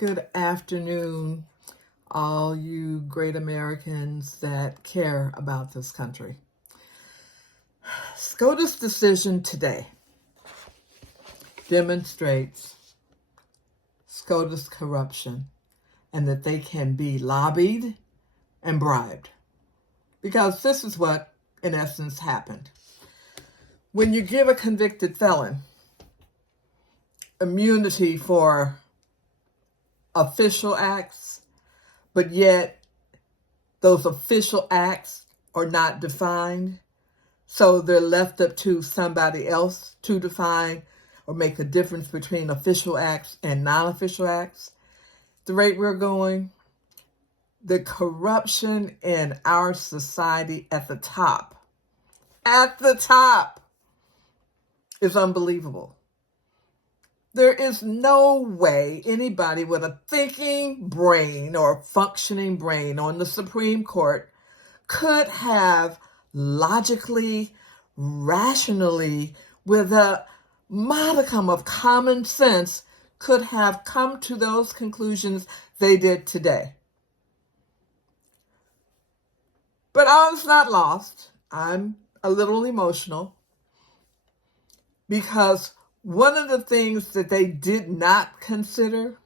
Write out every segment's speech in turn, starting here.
Good afternoon, all you great Americans that care about this country. SCOTUS decision today demonstrates SCOTUS corruption and that they can be lobbied and bribed. Because this is what, in essence, happened. When you give a convicted felon immunity for official acts, but yet those official acts are not defined, so they're left up to somebody else to define or make a difference between official acts and non-official acts. The rate we're going, the corruption in our society at the top is unbelievable. There is no way anybody with a thinking brain or functioning brain on the Supreme Court could have logically, rationally, with a modicum of common sense, could have come to those conclusions they did today. But all is not lost. I'm a little emotional because one of the things that they did not consider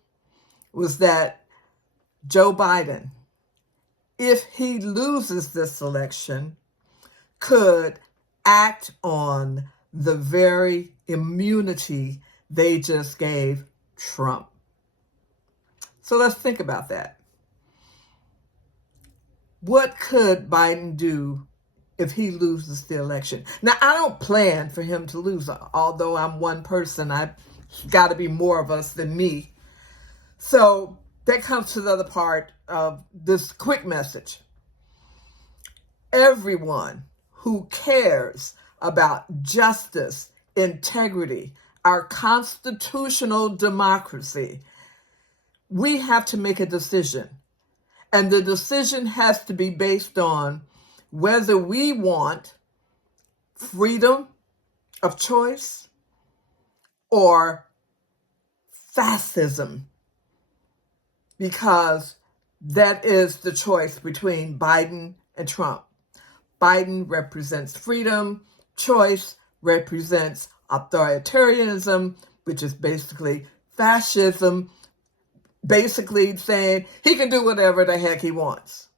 was that Joe Biden, if he loses this election, could act on the very immunity they just gave Trump. So let's think about that. What could Biden do if he loses the election? Now, I don't plan for him to lose, although I'm one person. I've got to be more of us than me. So that comes to the other part of this quick message. Everyone who cares about justice, integrity, our constitutional democracy, we have to make a decision. And the decision has to be based on whether we want freedom of choice or fascism, because that is the choice between Biden and Trump. Biden represents freedom, choice represents authoritarianism, which is basically fascism, basically saying he can do whatever the heck he wants.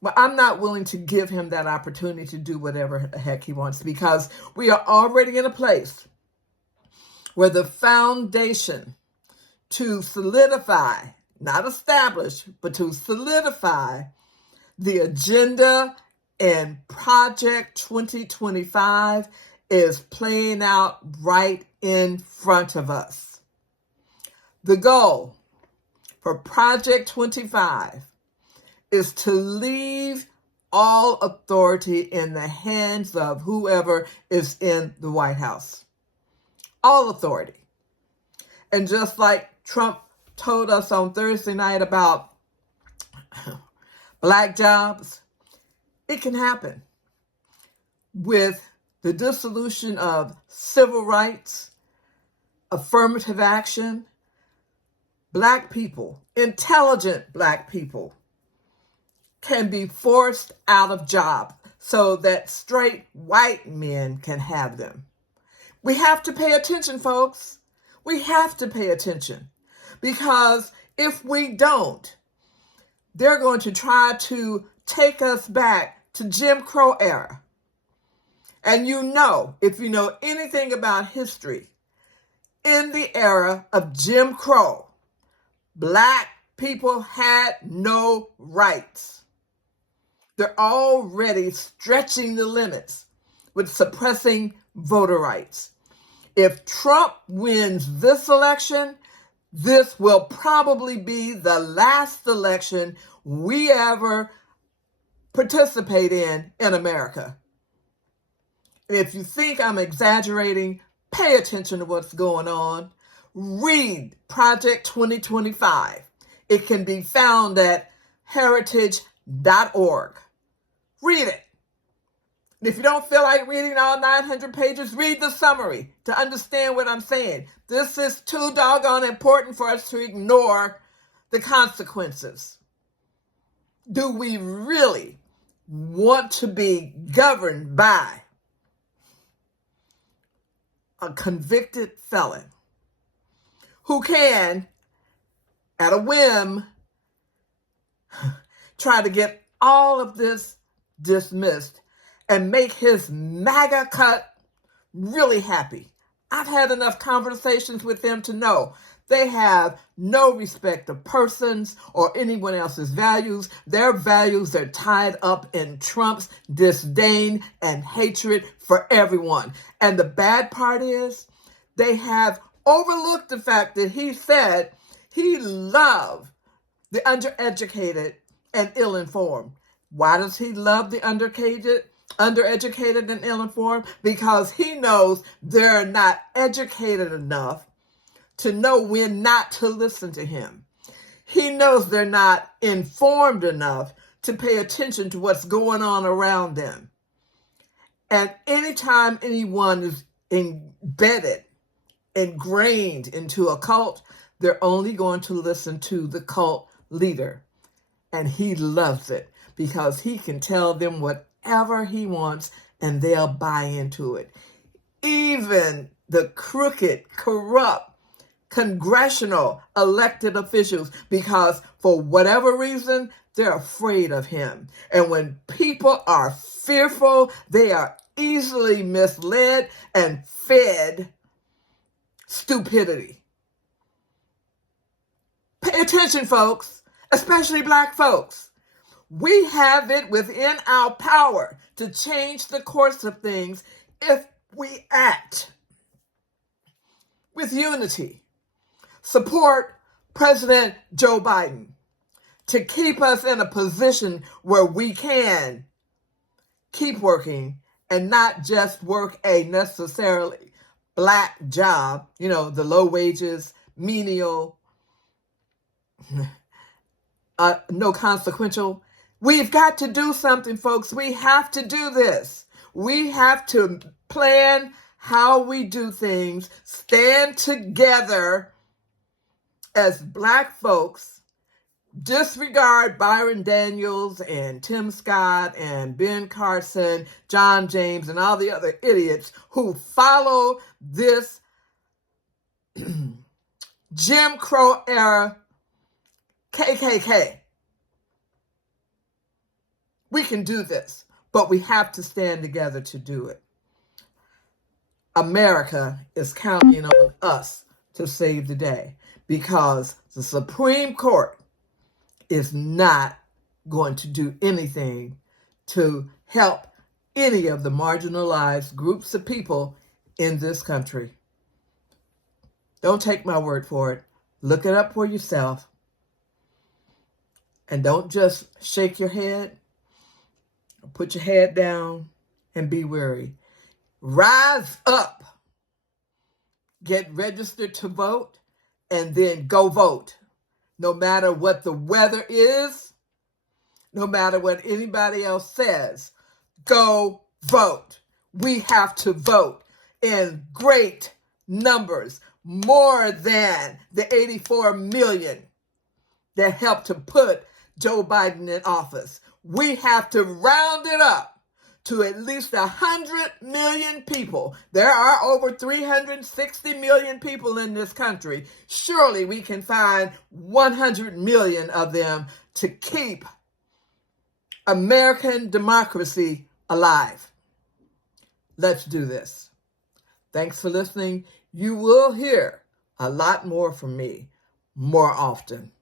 But I'm not willing to give him that opportunity to do whatever the heck he wants, because we are already in a place where the foundation to solidify, not establish, but to solidify the agenda in Project 2025 is playing out right in front of us. The goal for Project 25 is to leave all authority in the hands of whoever is in the White House. All authority. And just like Trump told us on Thursday night about black jobs, it can happen with the dissolution of civil rights, affirmative action. Black people, intelligent black people, can be forced out of jobs so that straight white men can have them. We have to pay attention, folks. We have to pay attention, because if we don't, they're going to try to take us back to Jim Crow era. And you know, if you know anything about history, in the era of Jim Crow, Black people had no rights. They're already stretching the limits with suppressing voter rights. If Trump wins this election, this will probably be the last election we ever participate in America. And if you think I'm exaggerating, pay attention to what's going on. Read Project 2025. It can be found at heritage.org. Read it. And if you don't feel like reading all 900 pages, read the summary to understand what I'm saying. This is too doggone important for us to ignore the consequences? Do we really want to be governed by a convicted felon who can, at a whim, try to get all of this dismissed and make his MAGA cut really happy? I've had enough conversations with them to know they have no respect of persons or anyone else's values. Their values are tied up in Trump's disdain and hatred for everyone. And the bad part is they have overlooked the fact that he said he loved the undereducated and ill-informed. Why does he love the undereducated and ill-informed? Because he knows they're not educated enough to know when not to listen to him. He knows they're not informed enough to pay attention to what's going on around them. And anytime anyone is embedded, ingrained into a cult, they're only going to listen to the cult leader. And he loves it because he can tell them whatever he wants and they'll buy into it. Even the crooked, corrupt, congressional elected officials, because for whatever reason, they're afraid of him. And when people are fearful, they are easily misled and fed stupidity. Pay attention, folks, especially Black folks. We have it within our power to change the course of things if we act with unity. Support President Joe Biden to keep us in a position where we can keep working and not just work a necessarily Black job, the low wages, menial, no consequential. We've got to do something, folks. We have to do this. We have to plan how we do things, stand together as Black folks, disregard Byron Daniels and Tim Scott and Ben Carson, John James, and all the other idiots who follow this Jim Crow era KKK. We can do this, but we have to stand together to do it. America is counting on us to save the day because the Supreme Court is not going to do anything to help any of the marginalized groups of people in this country. Don't take my word for it. Look it up for yourself. And don't just shake your head. Put your head down and be weary. Rise up. Get registered to vote and then go vote. No matter what the weather is, no matter what anybody else says, go vote. We have to vote in great numbers, more than the 84 million that helped to put Joe Biden in office. We have to round it up to at least 100 million people. There are over 360 million people in this country. Surely we can find 100 million of them to keep American democracy alive. Let's do this. Thanks for listening. You will hear a lot more from me more often.